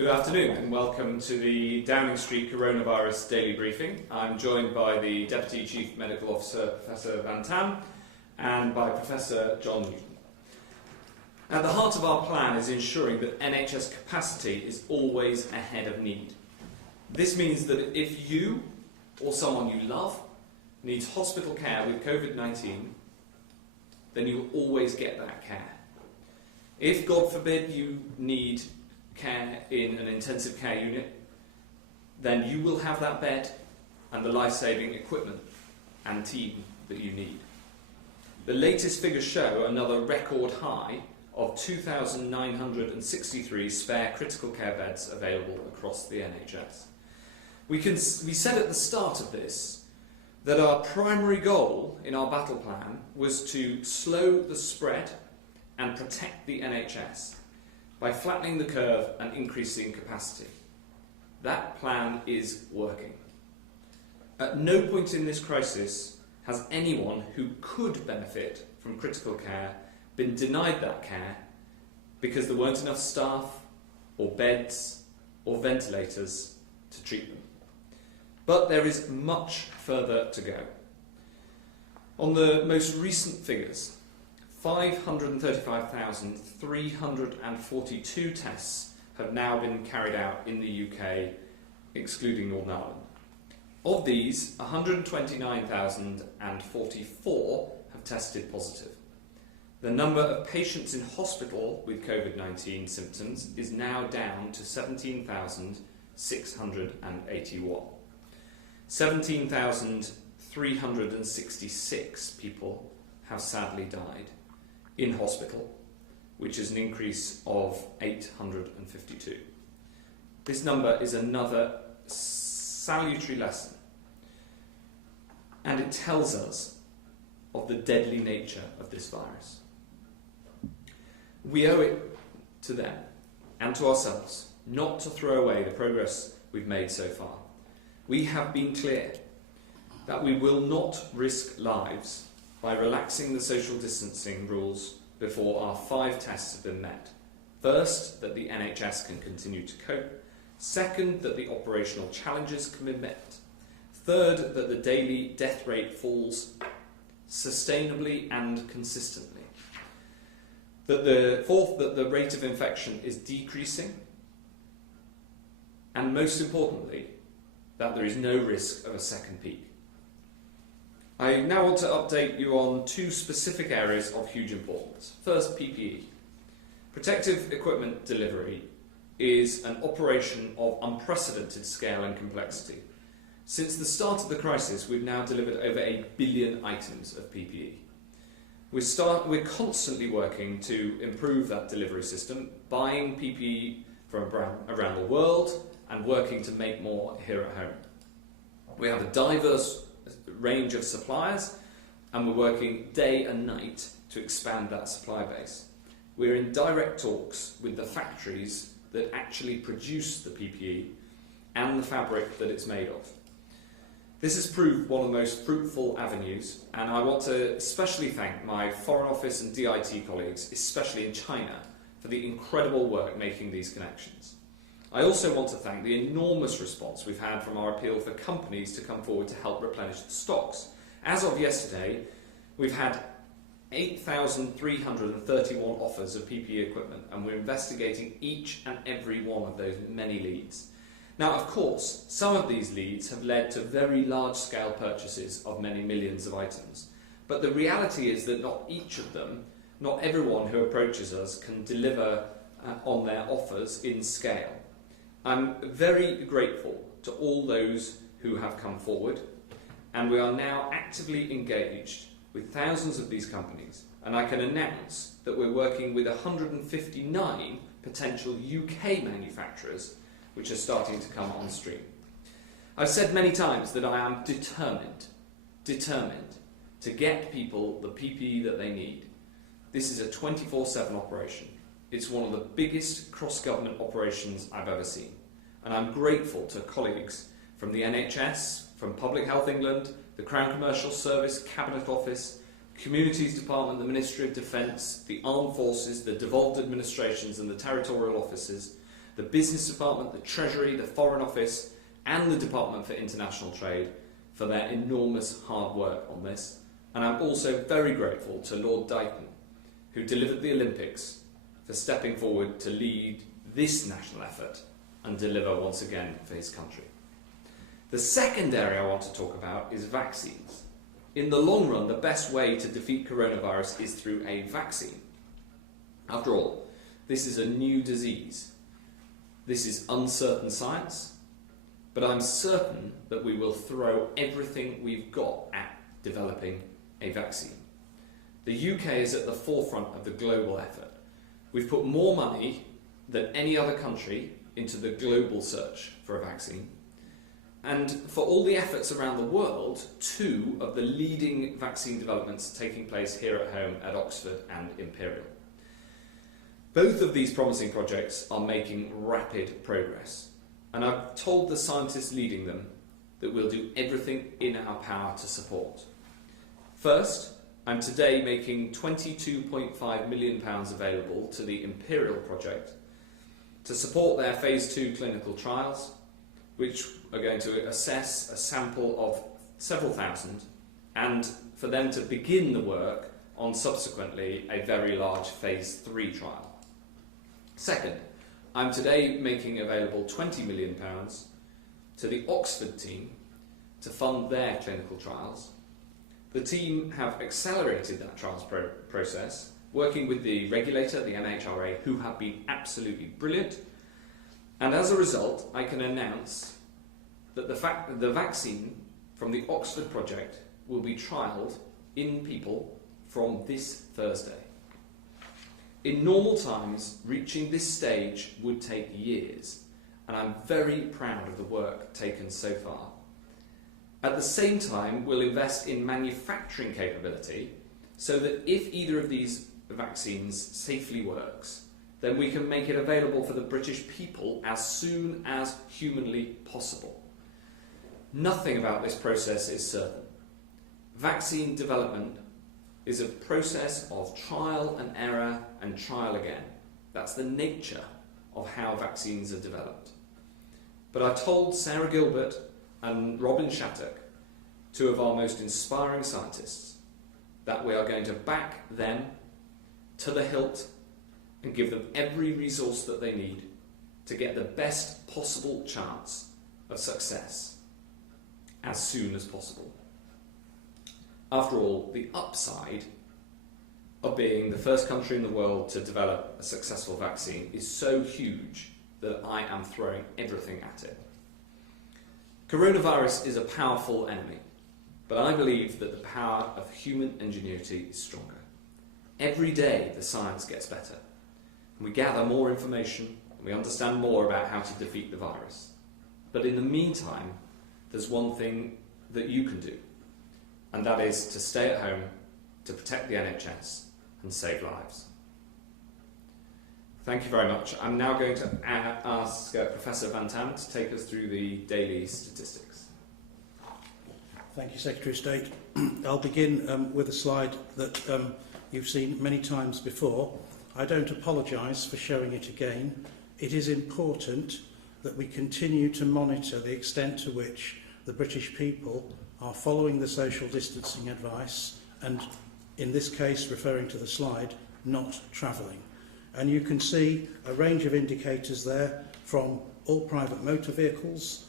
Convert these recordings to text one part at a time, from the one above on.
Good afternoon and welcome to the Downing Street Coronavirus Daily Briefing. I'm joined by the Deputy Chief Medical Officer, Professor Van Tam, and by Professor John Newton. At the heart of our plan is ensuring that NHS capacity is always ahead of need. This means that if you or someone you love needs hospital care with COVID-19, then you will always get that care. If, God forbid, you need care in an intensive care unit, then you will have that bed and the life-saving equipment and team that you need. The latest figures show another record high of 2,963 spare critical care beds available across the NHS. We said at the start of this that our primary goal in our battle plan was to slow the spread and protect the NHS by flattening the curve and increasing capacity. That plan is working. At no point in this crisis has anyone who could benefit from critical care been denied that care because there weren't enough staff or beds or ventilators to treat them. But there is much further to go. On the most recent figures, 535,342 tests have now been carried out in the UK, excluding Northern Ireland. Of these, 129,044 have tested positive. The number of patients in hospital with COVID-19 symptoms is now down to 17,681. 17,366 people have sadly died in hospital, which is an increase of 852. This number is another salutary lesson, and it tells us of the deadly nature of this virus. We owe it to them and to ourselves not to throw away the progress we've made so far. We have been clear that we will not risk lives by relaxing the social distancing rules before our 5 tests have been met. First, that the NHS can continue to cope. Second, that the operational challenges can be met. Third, that the daily death rate falls sustainably and consistently. Fourth, that the rate of infection is decreasing. And most importantly, that there is no risk of a second peak. I now want to update you on 2 specific areas of huge importance. First, PPE. Protective equipment delivery is an operation of unprecedented scale and complexity. Since the start of the crisis, we've now delivered over 1 billion items of PPE. We're constantly working to improve that delivery system, buying PPE from around the world and working to make more here at home. We have a diverse range of suppliers, and we're working day and night to expand that supply base. We're in direct talks with the factories that actually produce the PPE and the fabric that it's made of. This has proved one of the most fruitful avenues, and I want to especially thank my Foreign Office and DIT colleagues, especially in China, for the incredible work making these connections. I also want to thank the enormous response we've had from our appeal for companies to come forward to help replenish the stocks. As of yesterday, we've had 8,331 offers of PPE equipment, and we're investigating each and every one of those many leads. Now, of course, some of these leads have led to very large-scale purchases of many millions of items. But the reality is that not each of them, not everyone who approaches us can deliver on their offers in scale. I'm very grateful to all those who have come forward, and we are now actively engaged with thousands of these companies, and I can announce that we're working with 159 potential UK manufacturers which are starting to come on stream. I've said many times that I am determined to get people the PPE that they need. This is a 24/7 operation. It's one of the biggest cross-government operations I've ever seen. And I'm grateful to colleagues from the NHS, from Public Health England, the Crown Commercial Service, Cabinet Office, Communities Department, the Ministry of Defence, the Armed Forces, the devolved administrations and the territorial offices, the Business Department, the Treasury, the Foreign Office and the Department for International Trade for their enormous hard work on this. And I'm also very grateful to Lord Dighton, who delivered the Olympics, for stepping forward to lead this national effort and deliver once again for his country. The second area I want to talk about is vaccines. In the long run, the best way to defeat coronavirus is through a vaccine. After all, this is a new disease. This is uncertain science, but I'm certain that we will throw everything we've got at developing a vaccine. The UK is at the forefront of the global effort. We've put more money than any other country into the global search for a vaccine. And for all the efforts around the world, 2 of the leading vaccine developments are taking place here at home at Oxford and Imperial. Both of these promising projects are making rapid progress, and I've told the scientists leading them that we'll do everything in our power to support. First, I'm today making £22.5 million available to the Imperial project to support their phase 2 clinical trials, which are going to assess a sample of several thousand, and for them to begin the work on subsequently a very large phase 3 trial. Second, I'm today making available £20 million to the Oxford team to fund their clinical trials. The team have accelerated that trials process, working with the regulator, the MHRA, who have been absolutely brilliant. And as a result, I can announce that the vaccine from the Oxford project will be trialled in people from this Thursday. In normal times, reaching this stage would take years, and I'm very proud of the work taken so far. At the same time, we'll invest in manufacturing capability so that if either of these vaccines safely works, then we can make it available for the British people as soon as humanly possible. Nothing about this process is certain. Vaccine development is a process of trial and error and trial again. That's the nature of how vaccines are developed. But I told Sarah Gilbert and Robin Shattuck, 2 of our most inspiring scientists, that we are going to back them to the hilt and give them every resource that they need to get the best possible chance of success as soon as possible. After all, the upside of being the first country in the world to develop a successful vaccine is so huge that I am throwing everything at it. Coronavirus is a powerful enemy, but I believe that the power of human ingenuity is stronger. Every day the science gets better, and we gather more information, and we understand more about how to defeat the virus. But in the meantime, there's one thing that you can do, and that is to stay at home, to protect the NHS and save lives. Thank you very much. I'm now going to ask Professor Van Tam to take us through the daily statistics. Thank you, Secretary of State. I'll begin with a slide that you've seen many times before. I don't apologise for showing it again. It is important that we continue to monitor the extent to which the British people are following the social distancing advice and, in this case, referring to the slide, not travelling. And you can see a range of indicators there, from all private motor vehicles,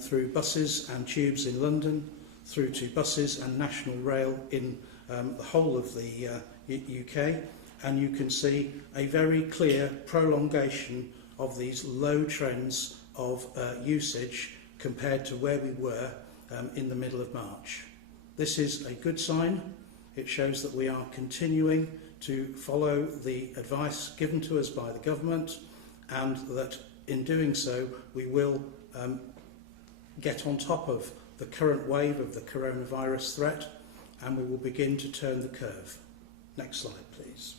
through buses and tubes in London, through to buses and national rail in the whole of the UK. And you can see a very clear prolongation of these low trends of usage compared to where we were in the middle of March. This is a good sign. It shows that we are continuing to follow the advice given to us by the government, and that in doing so we will get on top of the current wave of the coronavirus threat, and we will begin to turn the curve. Next slide, please.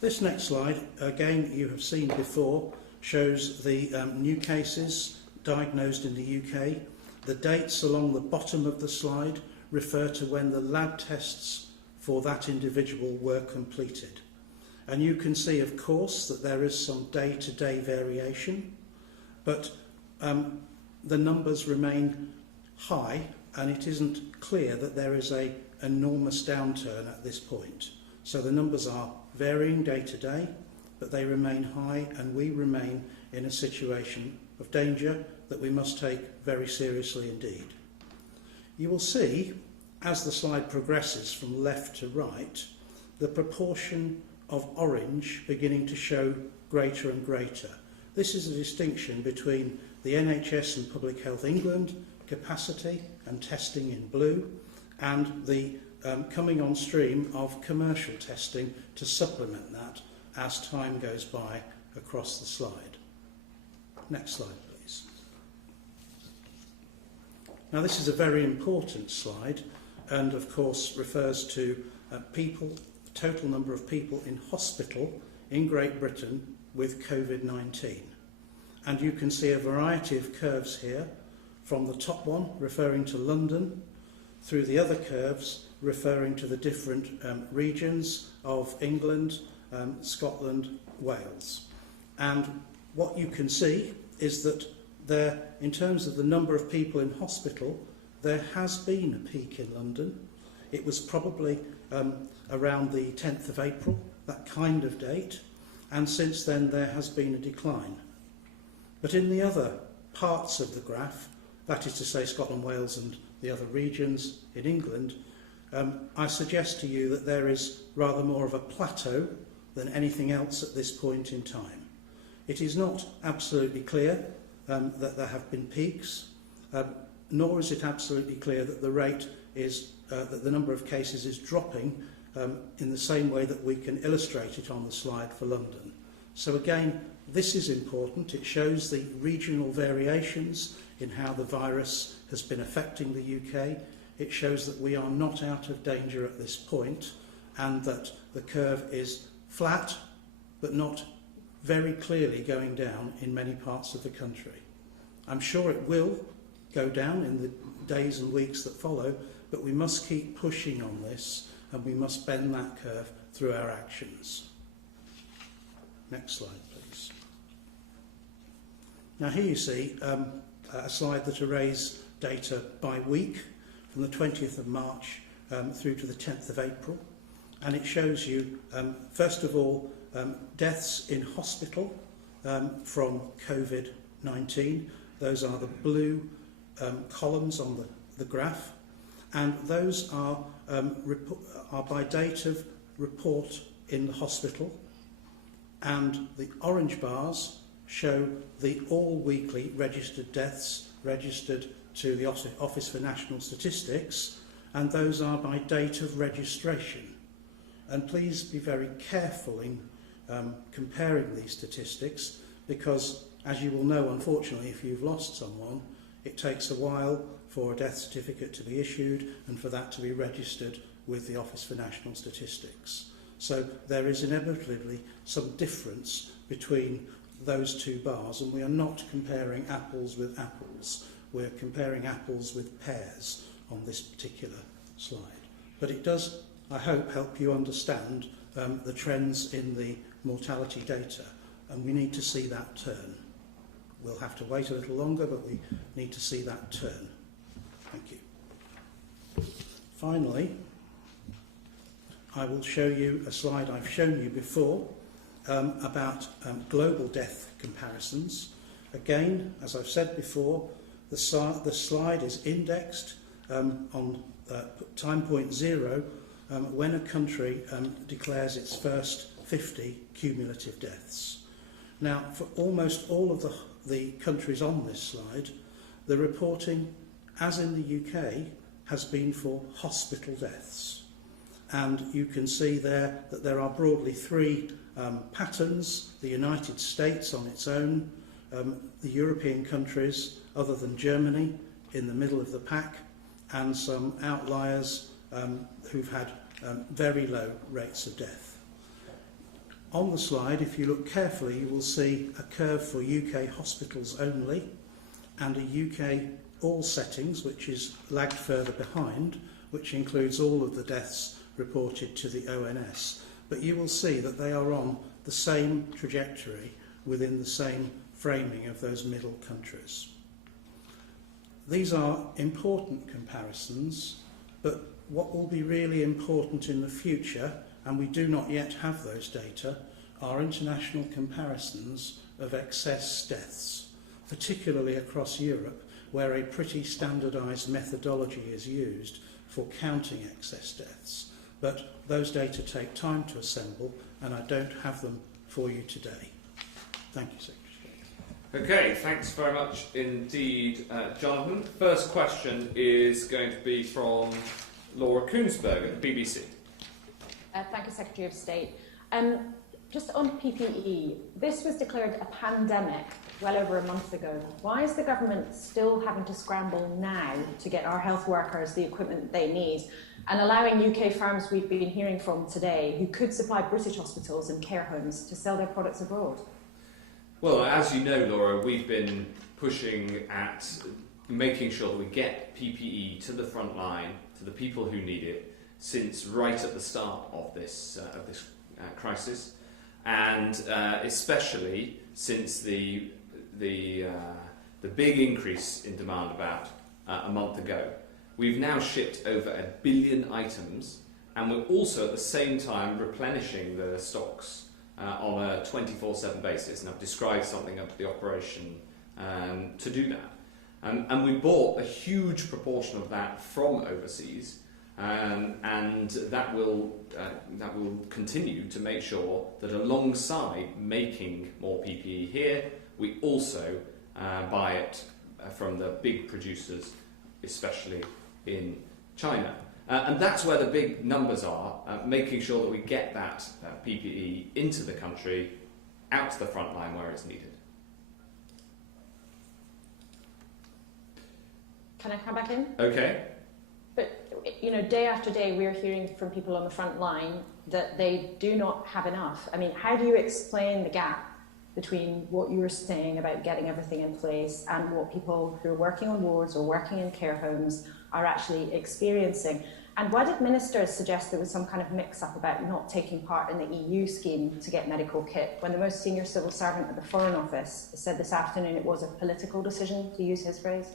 This next slide, again you have seen before, shows the new cases diagnosed in the UK. The dates along the bottom of the slide refer to when the lab tests for that individual were completed. And you can see, of course, that there is some day-to-day variation, but the numbers remain high, and it isn't clear that there is an enormous downturn at this point. So the numbers are varying day to day, but they remain high, and we remain in a situation of danger that we must take very seriously indeed. You will see, as the slide progresses from left to right, the proportion of orange beginning to show greater and greater. This is a distinction between the NHS and Public Health England capacity and testing in blue, and the coming on stream of commercial testing to supplement that as time goes by across the slide. Next slide, please. Now, this is a very important slide, and of course refers to total number of people in hospital in Great Britain with COVID-19. And you can see a variety of curves here, from the top one referring to London, through the other curves referring to the different regions of England, Scotland, Wales. And what you can see is that there, in terms of the number of people in hospital, there has been a peak in London. It was probably around the 10th of April, that kind of date, and since then there has been a decline. But in the other parts of the graph, that is to say Scotland, Wales and the other regions in England, I suggest to you that there is rather more of a plateau than anything else at this point in time. It is not absolutely clear that there have been peaks, nor is it absolutely clear that the rate is that the number of cases is dropping in the same way that we can illustrate it on the slide for London. So again, this is important. It shows the regional variations in how the virus has been affecting the UK. It shows that we are not out of danger at this point, and that the curve is flat but not very clearly going down in many parts of the country. I'm sure it will go down in the days and weeks that follow, but we must keep pushing on this, and we must bend that curve through our actions. Next slide, please. Now here you see a slide that arrays data by week from the 20th of March through to the 10th of April. And it shows you, first of all, deaths in hospital from COVID-19. Those are the blue columns on the graph. And those are by date of report in the hospital. And the orange bars show the all-weekly registered deaths registered to the Office for National Statistics, and those are by date of registration. And please be very careful in comparing these statistics, because, as you will know, unfortunately, if you've lost someone, it takes a while for a death certificate to be issued and for that to be registered with the Office for National Statistics. So there is inevitably some difference between those two bars, and we are not comparing apples with apples. We're comparing apples with pears on this particular slide. But it does, I hope, help you understand the trends in the mortality data, and we need to see that turn. We'll have to wait a little longer, but we need to see that turn. Thank you. Finally, I will show you a slide I've shown you before about global death comparisons. Again, as I've said before, the slide is indexed on time point 0 when a country declares its first 50 cumulative deaths. Now, for almost all of the countries on this slide, the reporting, as in the UK, has been for hospital deaths. And you can see there that there are broadly three patterns: the United States on its own, the European countries other than Germany in the middle of the pack, and some outliers who've had very low rates of death. On the slide, if you look carefully, you will see a curve for UK hospitals only, and a UK all settings, which is lagged further behind, which includes all of the deaths reported to the ONS. but you will see that they are on the same trajectory within the same framing of those middle countries. These are important comparisons, but what will be really important in the future, and we do not yet have those data, are international comparisons of excess deaths, particularly across Europe, where a pretty standardised methodology is used for counting excess deaths. But those data take time to assemble, and I don't have them for you today. Thank you, Secretary. Okay, thanks very much indeed, Jonathan. First question is going to be from Laura Koonsberg at the BBC. Thank you, Secretary of State. Just on PPE, this was declared a pandemic well over a month ago. Why is the government still having to scramble now to get our health workers the equipment they need, and allowing UK firms we've been hearing from today, who could supply British hospitals and care homes, to sell their products abroad? Well, as you know, Laura, we've been pushing at making sure that we get PPE to the front line, to the people who need it, since right at the start of this crisis, and especially since the big increase in demand about a month ago. We've now shipped over 1 billion items, and we're also at the same time replenishing the stocks on a 24/7 basis, and I've described something of the operation to do that. And we bought a huge proportion of that from overseas, and that will continue to make sure that alongside making more PPE here, we also buy it from the big producers, especially in China. And that's where the big numbers are, making sure that we get that PPE into the country, out to the front line where it's needed. Can I come back in? Okay. But, you know, day after day we're hearing from people on the front line that they do not have enough. I mean, how do you explain the gap between what you were saying about getting everything in place and what people who are working on wards or working in care homes are actually experiencing? And why did ministers suggest there was some kind of mix-up about not taking part in the EU scheme to get medical kit, when the most senior civil servant at the Foreign Office said this afternoon it was a political decision, to use his phrase?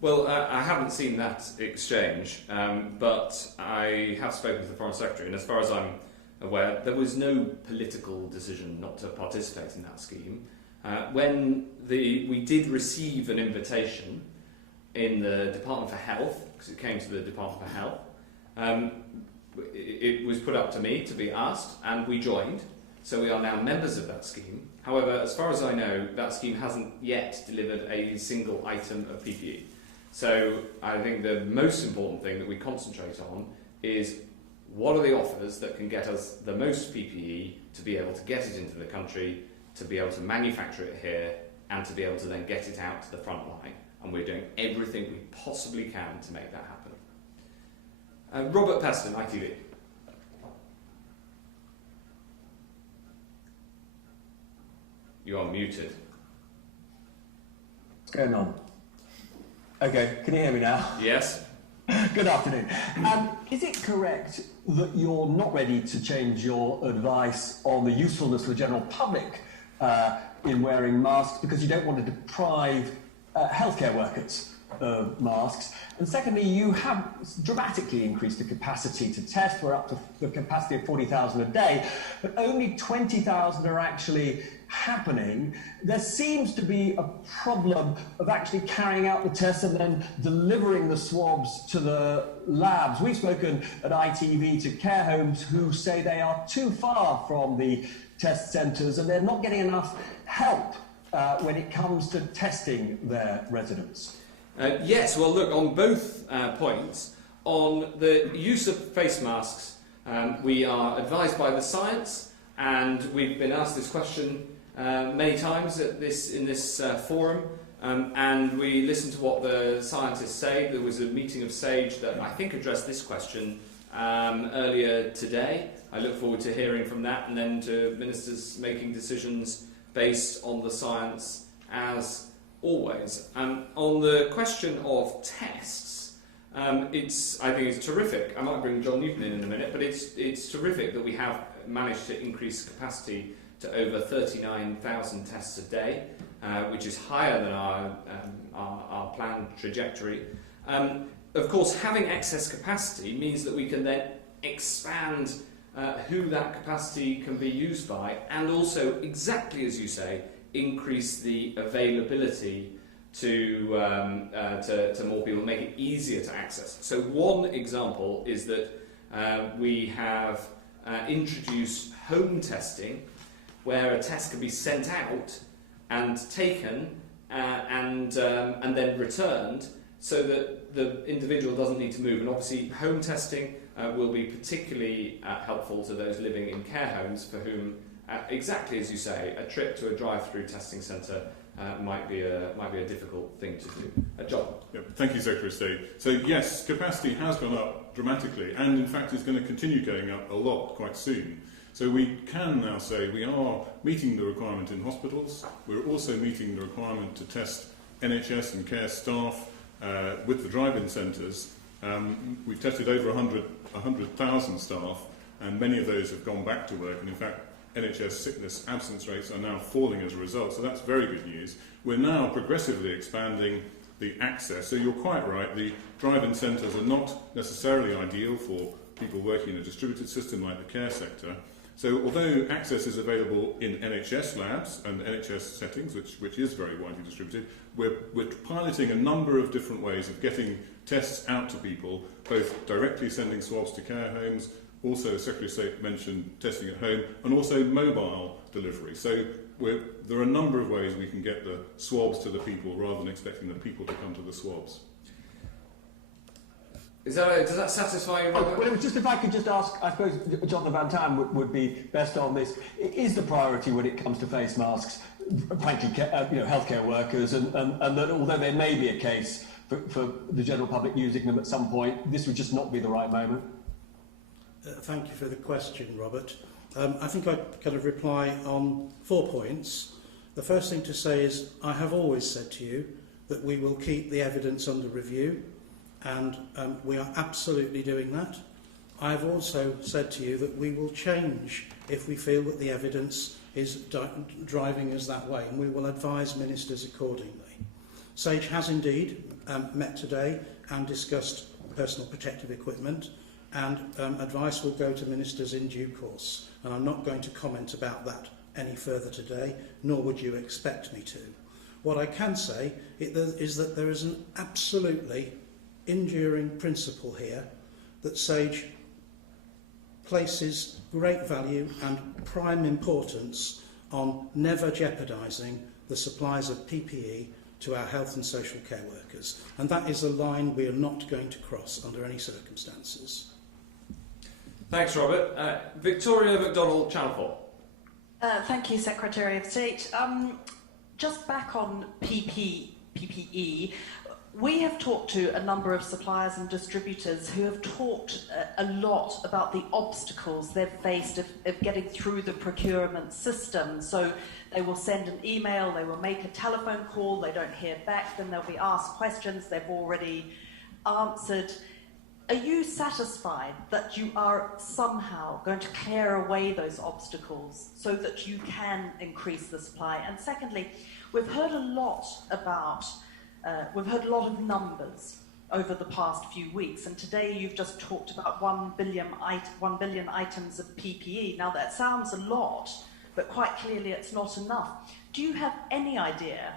Well, I haven't seen that exchange, but I have spoken to the Foreign Secretary, and as far as I'm aware, there was no political decision not to participate in that scheme. When we did receive an invitation in the Department for Health, because it came to the Department for Health, it was put up to me to be asked, and we joined. So we are now members of that scheme. However, as far as I know, that scheme hasn't yet delivered a single item of PPE. So I think the most important thing that we concentrate on is what are the offers that can get us the most PPE to be able to get it into the country, to be able to manufacture it here, and to be able to then get it out to the front line. And we're doing everything we possibly can to make that happen. Robert Peston, ITV. You are muted. What's going on? Okay, can you hear me now? Yes. Good afternoon. Is it correct that you're not ready to change your advice on the usefulness for the general public in wearing masks because you don't want to deprive healthcare workers of masks? And secondly, you have dramatically increased the capacity to test. We're up to the capacity of 40,000 a day, but only 20,000 are actually happening. There seems to be a problem of actually carrying out the tests and then delivering the swabs to the labs. We've spoken at ITV to care homes who say they are too far from the test centres and they're not getting enough help when it comes to testing their residents. Yes, well, look, on both points, on the use of face masks, we are advised by the science, and we've been asked this question many times in this forum, and we listen to what the scientists say. There was a meeting of SAGE that I think addressed this question earlier today. I look forward to hearing from that, and then to ministers making decisions based on the science as always. On the question of tests, I think it's terrific. I might bring John Newton in a minute, but it's terrific that we have managed to increase capacity to over 39,000 tests a day, which is higher than our planned trajectory. Of course, having excess capacity means that we can then expand who that capacity can be used by, and also, exactly as you say, increase the availability to more people, make it easier to access. So one example is that we have introduced home testing, where a test can be sent out and taken and then returned, so that the individual doesn't need to move. And obviously home testing will be particularly helpful to those living in care homes, for whom, exactly as you say, a trip to a drive-through testing centre might be a difficult thing to do. John? Yeah, thank you, Secretary of State. So yes, capacity has gone up dramatically, and in fact is going to continue going up a lot quite soon. So we can now say we are meeting the requirement in hospitals. We're also meeting the requirement to test NHS and care staff with the drive-in centres. We've tested over 100,000 staff, and many of those have gone back to work, and in fact NHS sickness absence rates are now falling as a result, so that's very good news. We're now progressively expanding the access, so you're quite right, the drive-in centres are not necessarily ideal for people working in a distributed system like the care sector. So although access is available in NHS labs and NHS settings, which is very widely distributed, we're piloting a number of different ways of getting tests out to people, both directly sending swabs to care homes, also, Secretary of State mentioned testing at home, and also mobile delivery. So there are a number of ways we can get the swabs to the people rather than expecting the people to come to the swabs. Does that satisfy you? Well, it was just, if I could just ask, I suppose Jonathan Van Tam would be best on this. Is the priority when it comes to face masks, frankly, healthcare workers, and that although there may be a case for the general public using them at some point, this would just not be the right moment? Thank you for the question, Robert. I think I'd kind of reply on 4 points. The first thing to say is I have always said to you that we will keep the evidence under review, and we are absolutely doing that. I have also said to you that we will change if we feel that the evidence is driving us that way, and we will advise ministers accordingly. SAGE has indeed met today and discussed personal protective equipment, and advice will go to ministers in due course. And I'm not going to comment about that any further today, nor would you expect me to. What I can say is that there is an absolutely enduring principle here that SAGE places great value and prime importance on never jeopardising the supplies of PPE to our health and social care workers. And that is a line we are not going to cross under any circumstances. Thanks, Robert. Victoria McDonald, Channel 4. Thank you, Secretary of State. Just back on PPE, we have talked to a number of suppliers and distributors who have talked a lot about the obstacles they've faced of getting through the procurement system. So they will send an email, they will make a telephone call, they don't hear back, then they'll be asked questions they've already answered. Are you satisfied that you are somehow going to clear away those obstacles so that you can increase the supply? And secondly, we've heard a lot of numbers over the past few weeks, and today you've just talked about 1 billion items of PPE. Now that sounds a lot, but quite clearly it's not enough. Do you have any idea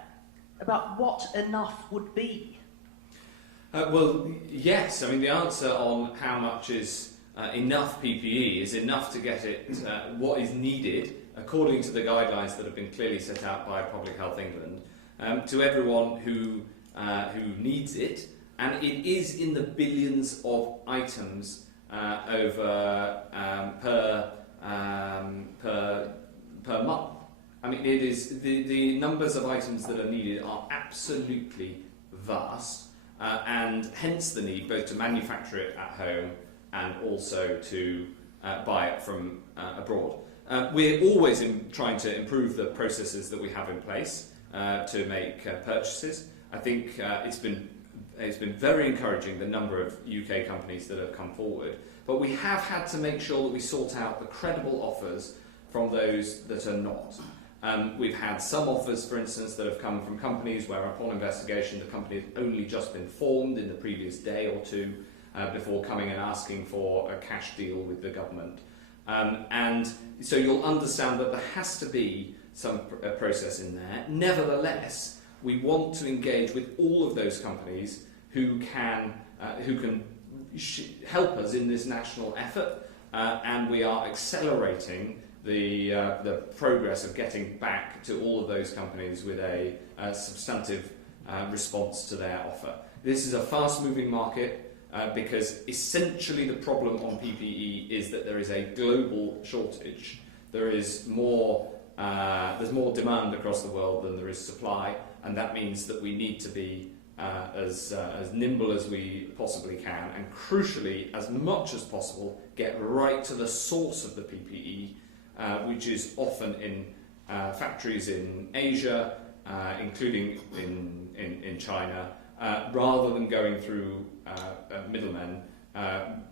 about what enough would be? Well, yes. I mean, the answer on how much is enough PPE is enough to get it what is needed, according to the guidelines that have been clearly set out by Public Health England, to everyone who needs it, and it is in the billions of items per month. I mean, it is the numbers of items that are needed are absolutely vast. And hence the need both to manufacture it at home and also to buy it from abroad. We're always trying to improve the processes that we have in place to make purchases. I think it's been it's been very encouraging, the number of UK companies that have come forward. But we have had to make sure that we sort out the credible offers from those that are not. We've had some offers, for instance, that have come from companies where, upon investigation, the company has only just been formed in the previous day or two before coming and asking for a cash deal with the government. And so you'll understand that there has to be some process in there. Nevertheless, we want to engage with all of those companies who can help us in this national effort, and we are accelerating the progress of getting back to all of those companies with a substantive response to their offer. This is a fast-moving market because essentially the problem on PPE is that there is a global shortage. There's more demand across the world than there is supply, and that means that we need to be as nimble as we possibly can, and crucially, as much as possible, get right to the source of the PPE, which is often in factories in Asia, including in China, rather than going through middlemen,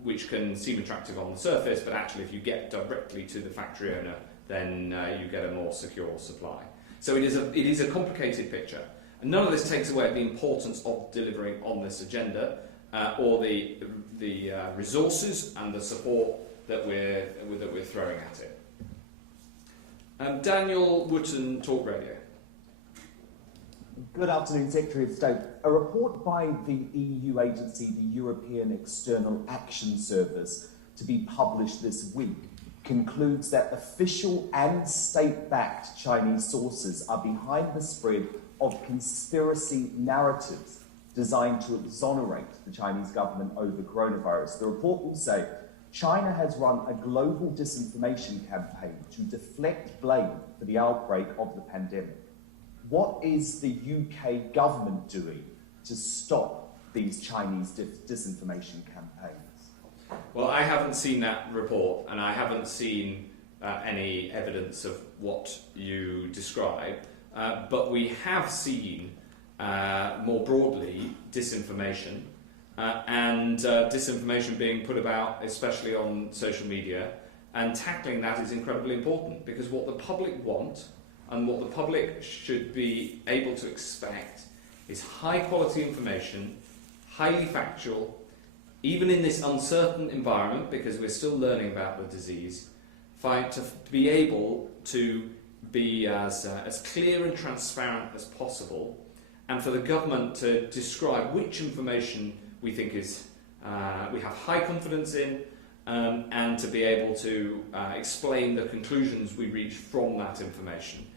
which can seem attractive on the surface, but actually if you get directly to the factory owner, then you get a more secure supply. So it is a complicated picture. And none of this takes away the importance of delivering on this agenda, or the resources and the support that we're throwing at it. Daniel Wootton, Talk Radio. Good afternoon, Secretary of State. A report by the EU agency, the European External Action Service, to be published this week, concludes that official and state-backed Chinese sources are behind the spread of conspiracy narratives designed to exonerate the Chinese government over coronavirus. The report will say China has run a global disinformation campaign to deflect blame for the outbreak of the pandemic. What is the UK government doing to stop these Chinese disinformation campaigns? Well, I haven't seen that report, and I haven't seen any evidence of what you describe, but we have seen, more broadly, disinformation, and disinformation being put about, especially on social media, and tackling that is incredibly important, because what the public want and what the public should be able to expect is high-quality information, highly factual, even in this uncertain environment, because we're still learning about the disease, to be able to be as clear and transparent as possible, and for the government to describe which information we think is we have high confidence in, and to be able to explain the conclusions we reach from that information.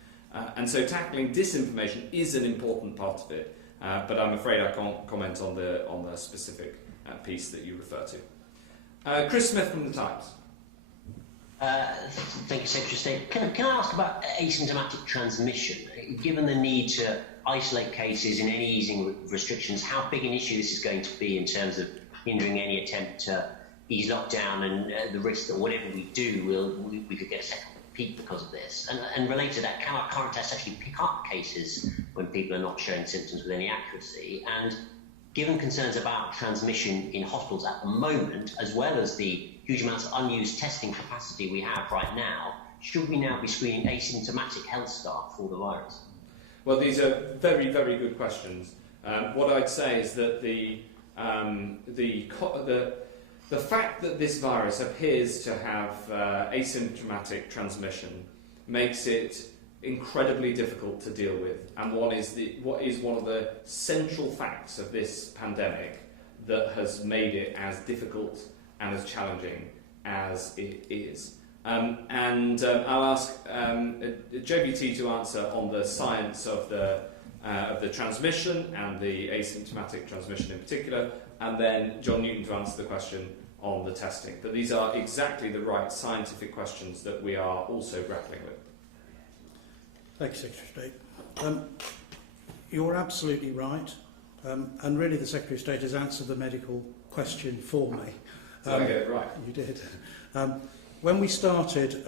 And so tackling disinformation is an important part of it, but I'm afraid I can't comment on the specific piece that you refer to. Chris Smith from The Times. Thank you, Secretary of State. Can I ask about asymptomatic transmission? Given the need to isolate cases in any easing of restrictions, how big an issue this is going to be in terms of hindering any attempt to ease lockdown, and the risk that whatever we do, we could get a second peak because of this? And related to that, can our current tests actually pick up cases when people are not showing symptoms with any accuracy? And given concerns about transmission in hospitals at the moment, as well as the huge amounts of unused testing capacity we have right now, should we now be screening asymptomatic health staff for the virus? Well, these are very, very good questions. What I'd say is that the fact that this virus appears to have asymptomatic transmission makes it incredibly difficult to deal with, and what is one of the central facts of this pandemic that has made it as difficult and as challenging as it is. I'll ask JBT to answer on the science of the transmission and the asymptomatic transmission in particular, and then John Newton to answer the question on the testing. But these are exactly the right scientific questions that we are also grappling with. Thank you, Secretary of State. You're absolutely right, and really the Secretary of State has answered the medical question for me. Did I get it right? You did. When we started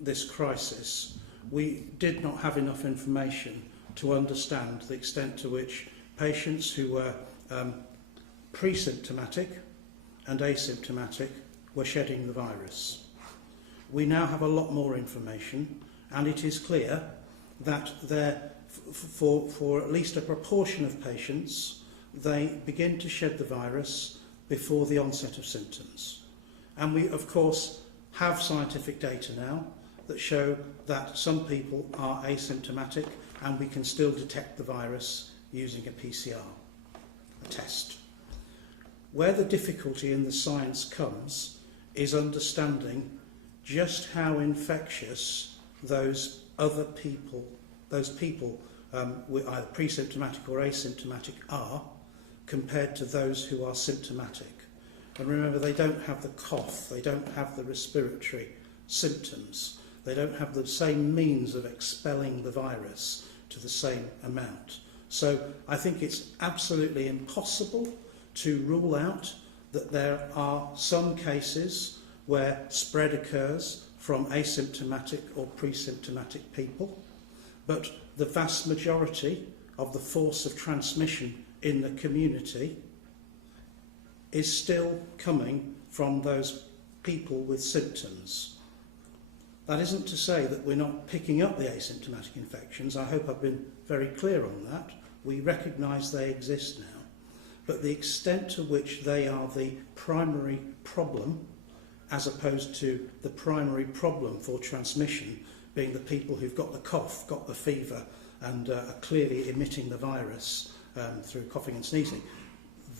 this crisis, we did not have enough information to understand the extent to which patients who were pre-symptomatic and asymptomatic were shedding the virus. We now have a lot more information, and it is clear that for at least a proportion of patients, they begin to shed the virus before the onset of symptoms. And we, of course, have scientific data now that show that some people are asymptomatic and we can still detect the virus using a PCR, a test. Where the difficulty in the science comes is understanding just how infectious those other people, with either pre-symptomatic or asymptomatic, are compared to those who are symptomatic. And remember, they don't have the cough, they don't have the respiratory symptoms, they don't have the same means of expelling the virus to the same amount. So I think it's absolutely impossible to rule out that there are some cases where spread occurs from asymptomatic or pre-symptomatic people, but the vast majority of the force of transmission in the community is still coming from those people with symptoms. That isn't to say that we're not picking up the asymptomatic infections. I hope I've been very clear on that. We recognise they exist now. But the extent to which they are the primary problem, as opposed to the primary problem for transmission being the people who've got the cough, got the fever, and are clearly emitting the virus through coughing and sneezing,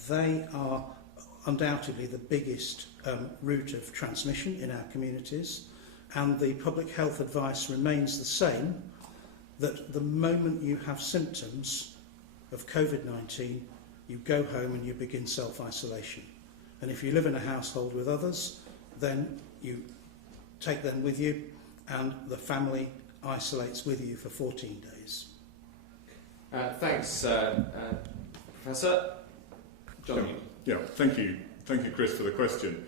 they are undoubtedly the biggest route of transmission in our communities, and the public health advice remains the same, that the moment you have symptoms of COVID-19, you go home and you begin self-isolation. And if you live in a household with others, then you take them with you, and the family isolates with you for 14 days. Thanks, Professor. John. Yeah, thank you, Chris, for the question.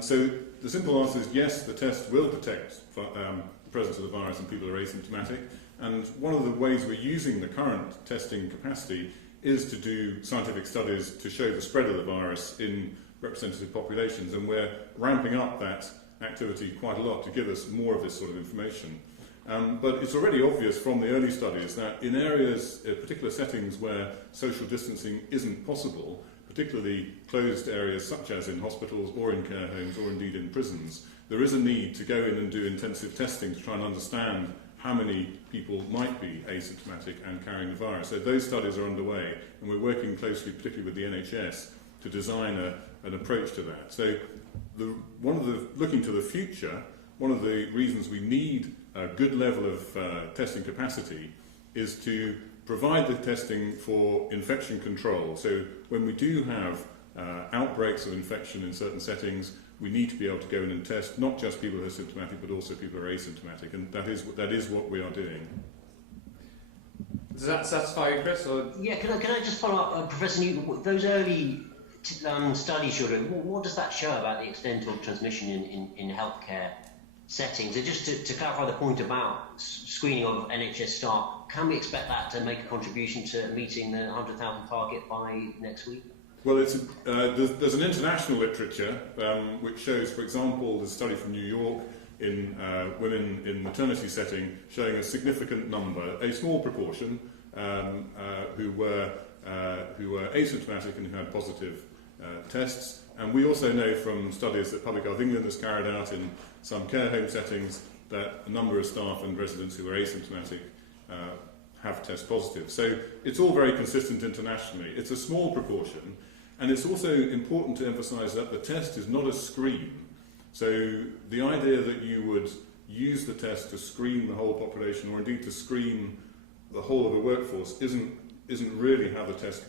So the simple answer is yes, the test will detect the presence of the virus in people who are asymptomatic. And one of the ways we're using the current testing capacity is to do scientific studies to show the spread of the virus in representative populations. And we're ramping up that activity quite a lot to give us more of this sort of information. But it's already obvious from the early studies that in areas, particular settings where social distancing isn't possible, particularly closed areas such as in hospitals or in care homes or indeed in prisons, there is a need to go in and do intensive testing to try and understand how many people might be asymptomatic and carrying the virus. So those studies are underway, and we're working closely, particularly with the NHS, to design an approach to that. So looking to the future, one of the reasons we need a good level of testing capacity is to provide the testing for infection control. So when we do have outbreaks of infection in certain settings, we need to be able to go in and test not just people who are symptomatic, but also people who are asymptomatic, and that is what we are doing. Does that satisfy you, Chris? Or? Yeah, can I just follow up, Professor Newton? Those early studies you're doing, what does that show about the extent of transmission in healthcare settings? And just to clarify the point about screening of NHS staff, can we expect that to make a contribution to meeting the 100,000 target by next week? Well, there's an international literature which shows, for example, there's a study from New York in women in maternity setting showing a significant number, a small proportion, who were asymptomatic and who had positive tests. And we also know from studies that Public Health England has carried out in some care home settings that a number of staff and residents who are asymptomatic have test positive. So it's all very consistent internationally. It's a small proportion, and it's also important to emphasise that the test is not a screen. So the idea that you would use the test to screen the whole population, or indeed to screen the whole of the workforce, isn't really how the test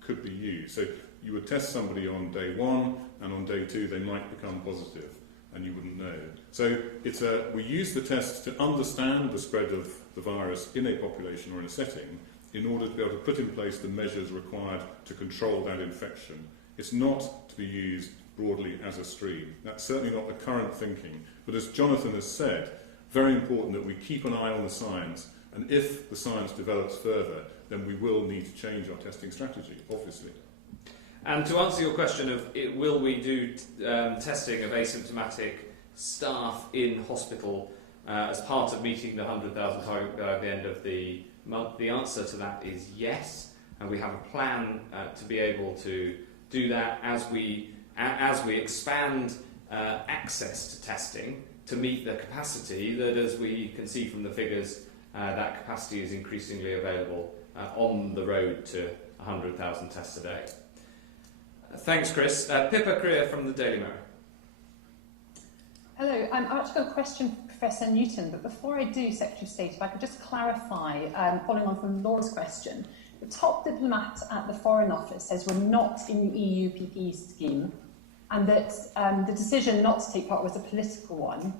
could be used. So you would test somebody on day one, and on day two they might become positive, and you wouldn't know. So we use the test to understand the spread of the virus in a population or in a setting in order to be able to put in place the measures required to control that infection. It's not to be used broadly as a screen. That's certainly not the current thinking. But as Jonathan has said, very important that we keep an eye on the science And if the science develops further, then we will need to change our testing strategy, obviously. And to answer your question of will we do testing of asymptomatic staff in hospital as part of meeting the 100,000 target by the end of the month, the answer to that is yes, and we have a plan to be able to do that as we expand access to testing to meet the capacity that, as we can see from the figures, that capacity is increasingly available on the road to 100,000 tests a day. Thanks, Chris. Pippa Creer from the Daily Mirror. Hello, I've actually got a question for Professor Newton, but before I do, Secretary of State, if I could just clarify, following on from Laura's question, the top diplomat at the Foreign Office says we're not in the EU PPE scheme, and that the decision not to take part was a political one.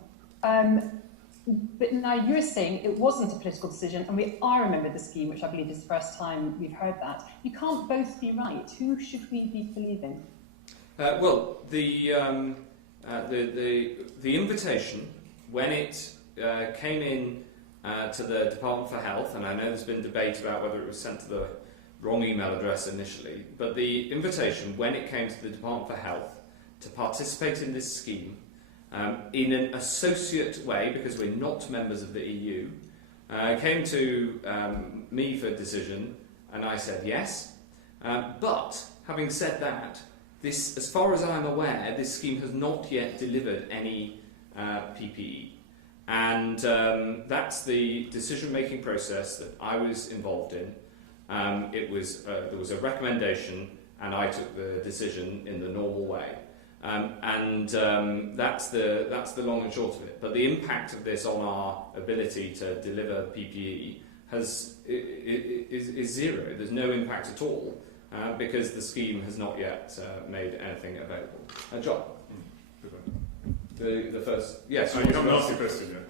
But now you're saying it wasn't a political decision, and we are a member of the scheme, which I believe is the first time we've heard that. You can't both be right. Who should we be believing? Well, the invitation, when it came in to the Department for Health, and I know there's been debate about whether it was sent to the wrong email address initially, but the invitation, when it came to the Department for Health to participate in this scheme, in an associate way, because we're not members of the EU, came to me for decision, and I said yes. But, having said that, this, as far as I'm aware, this scheme has not yet delivered any PPE. And that's the decision-making process that I was involved in. There was a recommendation, and I took the decision in the normal way. That's the long and short of it. But the impact of this on our ability to deliver PPE is zero. There's no impact at all because the scheme has not yet made anything available. John, the first, yes. You haven't asked the question yet.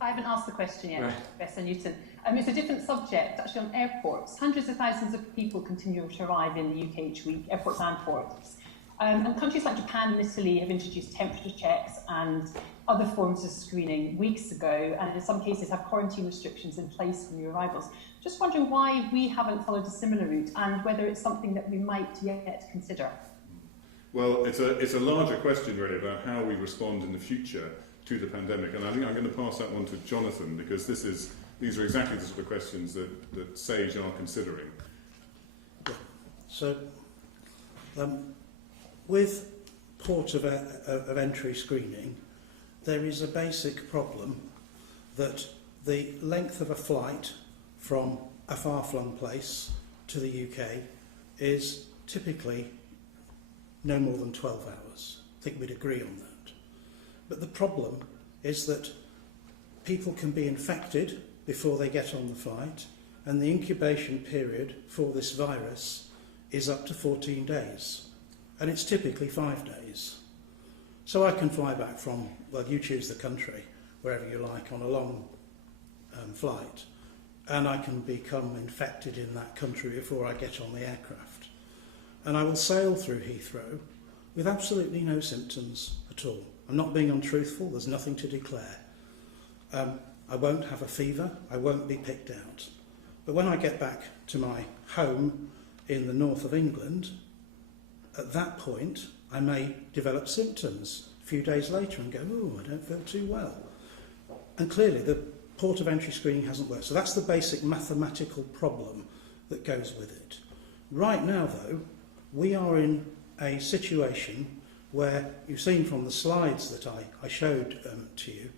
I haven't asked the question yet, Right. Professor Newton. It's a different subject, actually, on airports. Hundreds of thousands of people continue to arrive in the UK each week, airports and ports. And countries like Japan and Italy have introduced temperature checks and other forms of screening weeks ago, and in some cases have quarantine restrictions in place for new arrivals. Just wondering why we haven't followed a similar route, and whether it's something that we might yet consider. Well, it's a larger question, really, about how we respond in the future to the pandemic, and I think I'm going to pass that one to Jonathan, because these are exactly the sort of questions that SAGE are considering. So, with port of entry screening, there is a basic problem that the length of a flight from a far-flung place to the UK is typically no more than 12 hours. I think we'd agree on that. But the problem is that people can be infected before they get on the flight, and the incubation period for this virus is up to 14 days. And it's typically 5 days. So I can fly back from, well, you choose the country, wherever you like, on a long flight, and I can become infected in that country before I get on the aircraft. And I will sail through Heathrow with absolutely no symptoms at all. I'm not being untruthful, there's nothing to declare. I won't have a fever, I won't be picked out. But when I get back to my home in the north of England, at that point, I may develop symptoms a few days later and go, oh, I don't feel too well. And clearly, the port of entry screening hasn't worked. So that's the basic mathematical problem that goes with it. Right now, though, we are in a situation where you've seen from the slides that I showed to you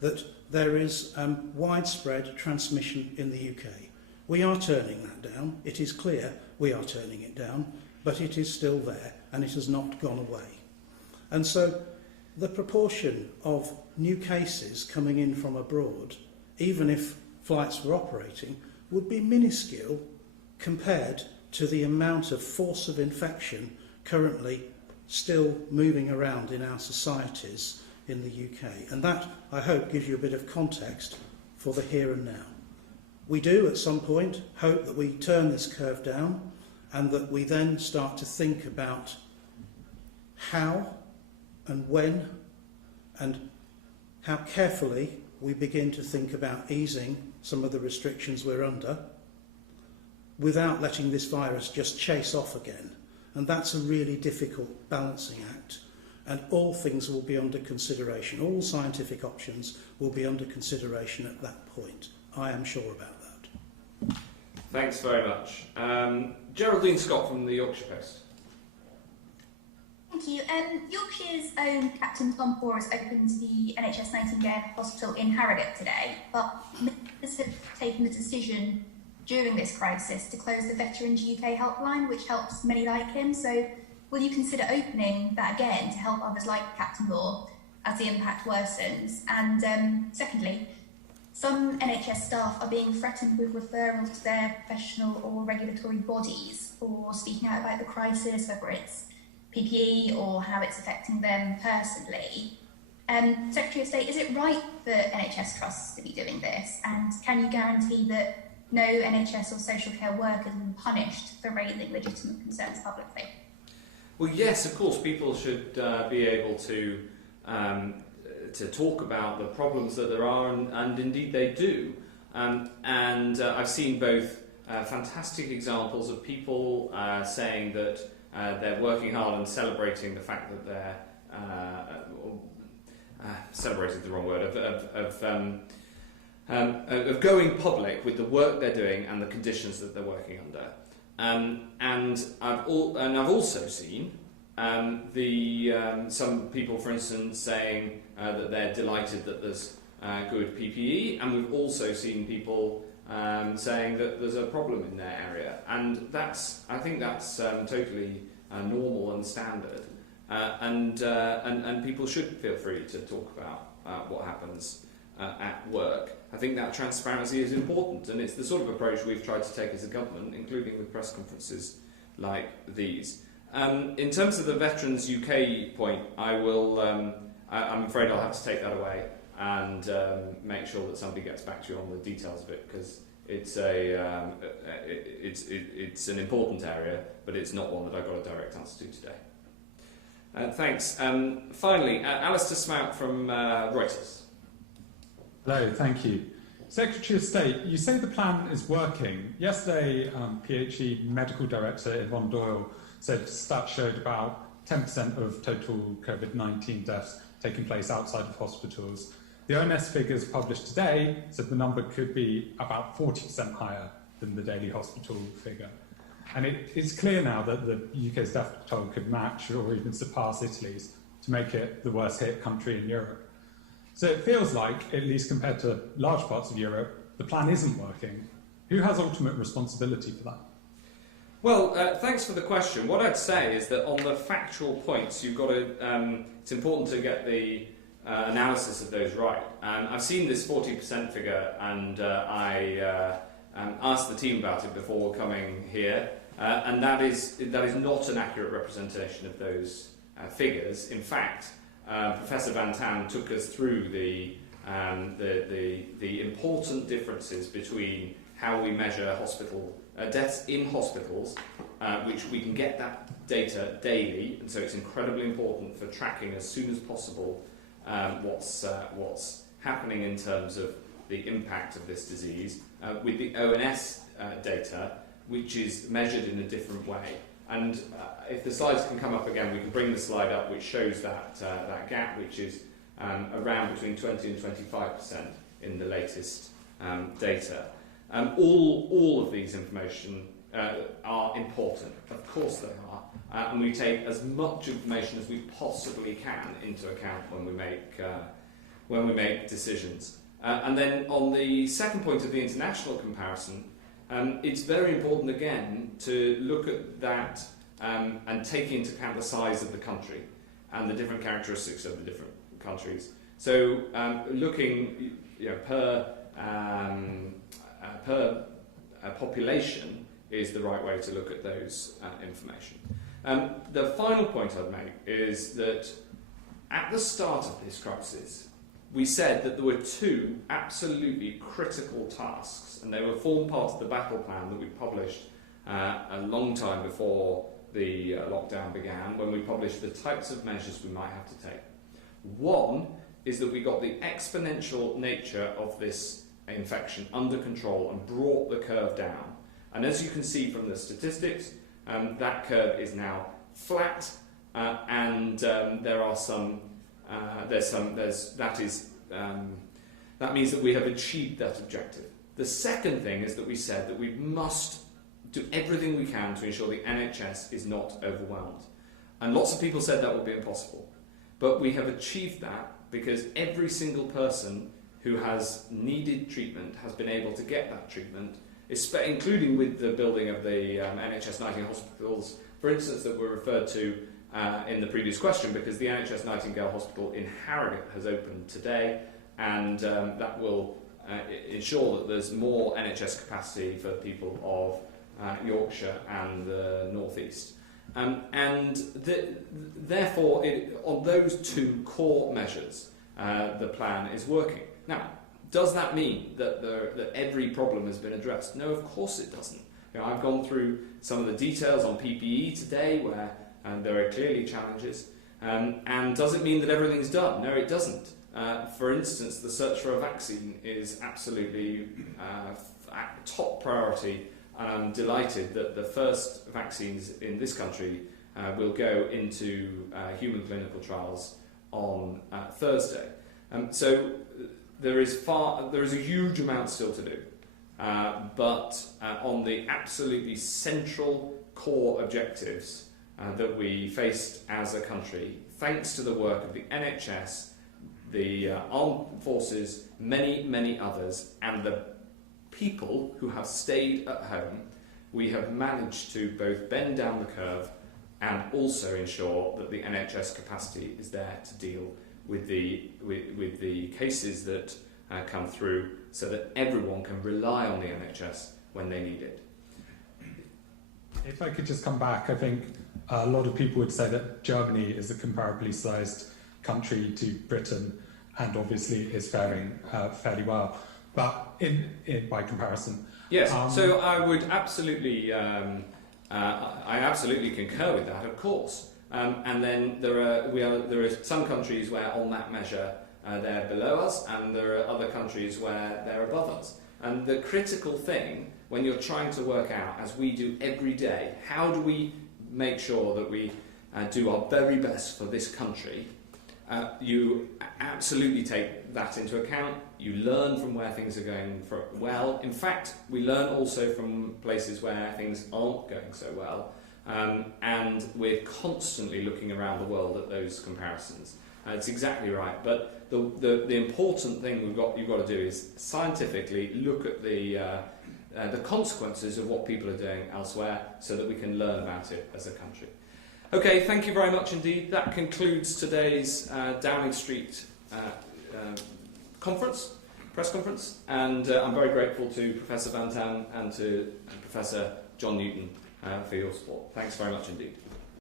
that there is widespread transmission in the UK. We are turning that down. It is clear we are turning it down. But it is still there, and it has not gone away. And so the proportion of new cases coming in from abroad, even if flights were operating, would be minuscule compared to the amount of force of infection currently still moving around in our societies in the UK. And that, I hope, gives you a bit of context for the here and now. We do, at some point, hope that we turn this curve down, and that we then start to think about how and when and how carefully we begin to think about easing some of the restrictions we're under without letting this virus just chase off again. And that's a really difficult balancing act. And all things will be under consideration. All scientific options will be under consideration at that point. I am sure about that. Thanks very much. Geraldine Scott from the Yorkshire Post. Thank you. Yorkshire's own Captain Tom Poor has opened the NHS Nightingale Hospital in Harrogate today, but ministers have taken the decision during this crisis to close the Veterans UK helpline, which helps many like him. So will you consider opening that again to help others like Captain Law as the impact worsens? And secondly, some NHS staff are being threatened with referrals to their professional or regulatory bodies for speaking out about the crisis, whether it's PPE or how it's affecting them personally. Secretary of State, is it right for NHS trusts to be doing this? And can you guarantee that no NHS or social care workers will be punished for raising legitimate concerns publicly? Well, yes, of course, people should be able to talk about the problems that there are, and indeed they do. I've seen both fantastic examples of people saying that they're working hard and celebrating the fact that they're celebrating the wrong word of going public with the work they're doing and the conditions that they're working under. And I've also seen some people, for instance, saying that they're delighted that there's good PPE, and we've also seen people saying that there's a problem in their area, and I think that's totally normal and standard, and people should feel free to talk about what happens at work. I think that transparency is important, and it's the sort of approach we've tried to take as a government, including with press conferences like these. In terms of the Veterans UK point, I'm afraid I'll have to take that away and make sure that somebody gets back to you on the details of it, because it's an important area, but it's not one that I've got a direct answer to today. Thanks. Finally, Alistair Smout from Reuters. Hello, thank you. Secretary of State, you say the plan is working. Yesterday, PHE Medical Director Yvonne Doyle said stats showed about 10% of total COVID-19 deaths taking place outside of hospitals. The ONS figures published today said the number could be about 40% higher than the daily hospital figure. And it is clear now that the UK's death toll could match or even surpass Italy's to make it the worst hit country in Europe. So it feels like, at least compared to large parts of Europe, the plan isn't working. Who has ultimate responsibility for that? Well, thanks for the question. What I'd say is that on the factual points, you've got to. It's important to get the analysis of those right. I've seen this 40% figure, and I asked the team about it before coming here, and that is not an accurate representation of those figures. In fact, Professor Van Tam took us through the important differences between how we measure hospital deaths in hospitals, which we can get that data daily, and so it's incredibly important for tracking as soon as possible what's happening in terms of the impact of this disease, with the ONS data, which is measured in a different way. And if the slides can come up again, we can bring the slide up which shows that gap, which is around between 20 and 25% in the latest data. All of these information are important, of course they are, and we take as much information as we possibly can into account when we make decisions. And then on the second point of the international comparison, it's very important again to look at that and take into account the size of the country and the different characteristics of the different countries. So looking per population is the right way to look at those information. The final point I'd make is that at the start of this crisis, we said that there were two absolutely critical tasks, and they were formed part of the battle plan that we published a long time before the lockdown began, when we published the types of measures we might have to take. One is that we got the exponential nature of this infection under control and brought the curve down. And as you can see from the statistics, that curve is now flat, and there are that means that we have achieved that objective. The second thing is that we said that we must do everything we can to ensure the NHS is not overwhelmed. And lots of people said that would be impossible. But we have achieved that because every single person who has needed treatment has been able to get that treatment, including with the building of the NHS Nightingale hospitals, for instance, that were referred to in the previous question, because the NHS Nightingale Hospital in Harrogate has opened today, and that will ensure that there's more NHS capacity for people of Yorkshire and the North East. Therefore, on those two core measures, the plan is working. Now, does that mean that every problem has been addressed? No, of course it doesn't. I've gone through some of the details on PPE today, where there are clearly challenges. And does it mean that everything's done? No, it doesn't. For instance, the search for a vaccine is absolutely top priority. And I'm delighted that the first vaccines in this country will go into human clinical trials on Thursday. So there is a huge amount still to do. But on the absolutely central core objectives that we faced as a country, thanks to the work of the NHS, the armed forces, many, many others, and the people who have stayed at home, we have managed to both bend down the curve and also ensure that the NHS capacity is there to deal with the cases that come through, so that everyone can rely on the NHS when they need it. If I could just come back, I think a lot of people would say that Germany is a comparably sized country to Britain, and obviously is faring fairly well. But by comparison, yes. So I would absolutely, I absolutely concur with that, of course. And then there are some countries where, on that measure, they're below us, and there are other countries where they're above us. And the critical thing, when you're trying to work out, as we do every day, how do we make sure that we do our very best for this country? You absolutely take that into account. You learn from where things are going well. In fact, we learn also from places where things aren't going so well. And we're constantly looking around the world at those comparisons. It's exactly right. But the important thing you've got to do is scientifically look at the consequences of what people are doing elsewhere, so that we can learn about it as a country. Okay, thank you very much indeed. That concludes today's Downing Street press conference, and I'm very grateful to Professor Van Tan and to Professor John Newton for your support. Thanks very much indeed.